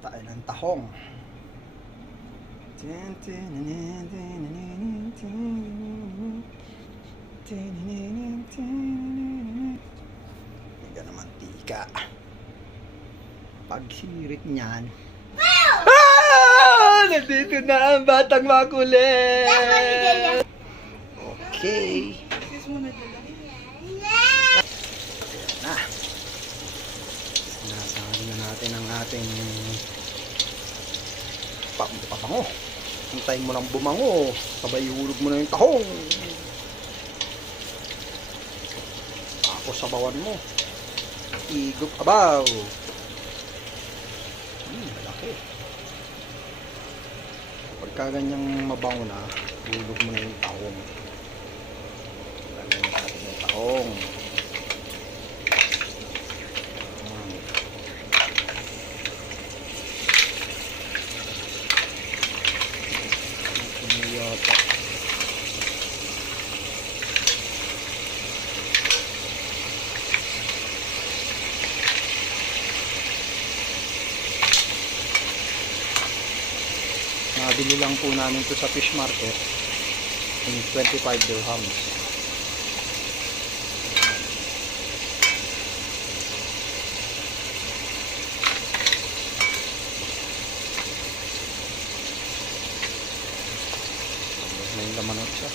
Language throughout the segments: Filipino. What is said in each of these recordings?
tayo ng tahong. Hindi na mantika. Pagsirit niyan. Ah! Nandito na ang batang makulit! Okay. na. Sinasabi na natin ang ating pa pabango. Hintayin mo lang bumango. Sabay hulog mo na yung tahong. Tapos sabawan mo. Igop abaw. Hmm, malaki. Pagka ganyang mabango na, hulog mo na yung tahong. Lagyan natin yung tahong. Ano yata? Nabili lang po namin to sa fish market in 25 dirhams. May laman isa.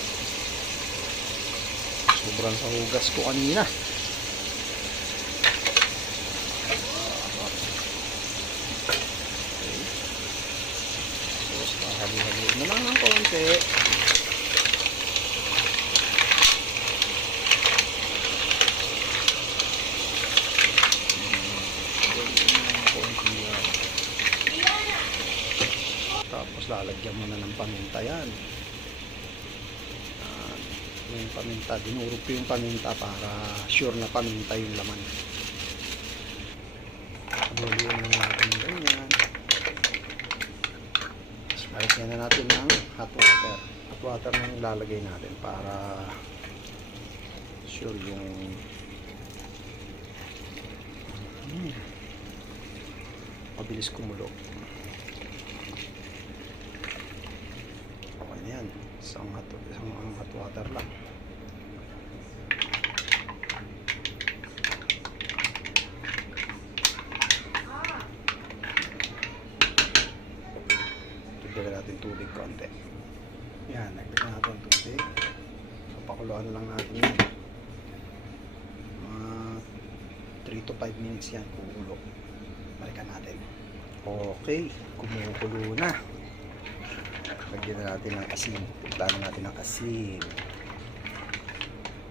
Sobrang sa hugas ko kanina. Okay. Kahali-hali na lang ng konti. Tapos lalagyan mo na ng paminta yan. Yung paminta, dinurog ko yung paminta para sure na paminta yung laman. Haluin na natin ganyan. Na natin ng hot water. Hot water na yung lalagay natin para sure yung Hmm. mabilis kumulo. Okay na yan. Isang hot, isang hot water lang. Dagdagan natin tubig konti. Yan, nagdagan natin tubig. So, pakuluan lang natin yan. Mga 3 to 5 minutes yan kumukulo. Balikan natin. Okay, kumukulo na. Lagyan na natin ng asin. Timplan natin ng asin.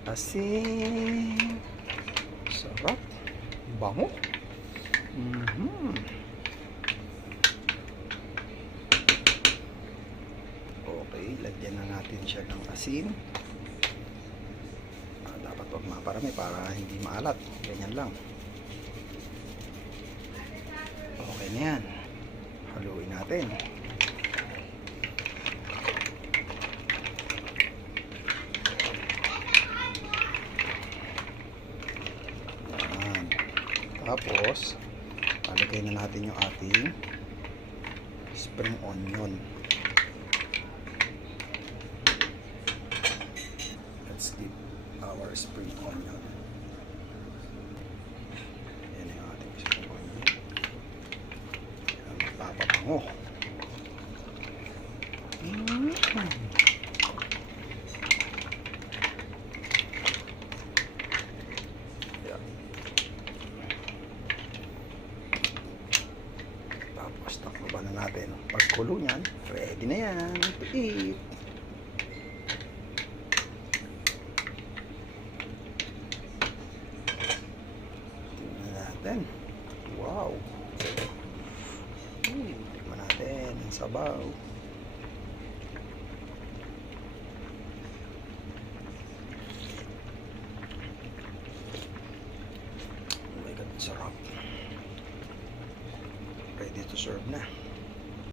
Asin. Sarap. Bango. Mhm. Okay, lagyan na natin siya ng asin. Ah, dapat wag maparami para hindi maalat. Ganyan lang. Okay na yan. Haluin natin. Yan. Tapos, lalagay na natin yung ating spring onion. Let's dip our spring onion. Yan yung ating spring onion. Yan, magpapabango. Mm. Yan. Tapos takloban na natin. Pagkulo niyan, ready na yan to eat. Tingnan natin. Wow. Hmm, tingnan natin ang sabaw. Oh my God, sarap. Ready to serve na.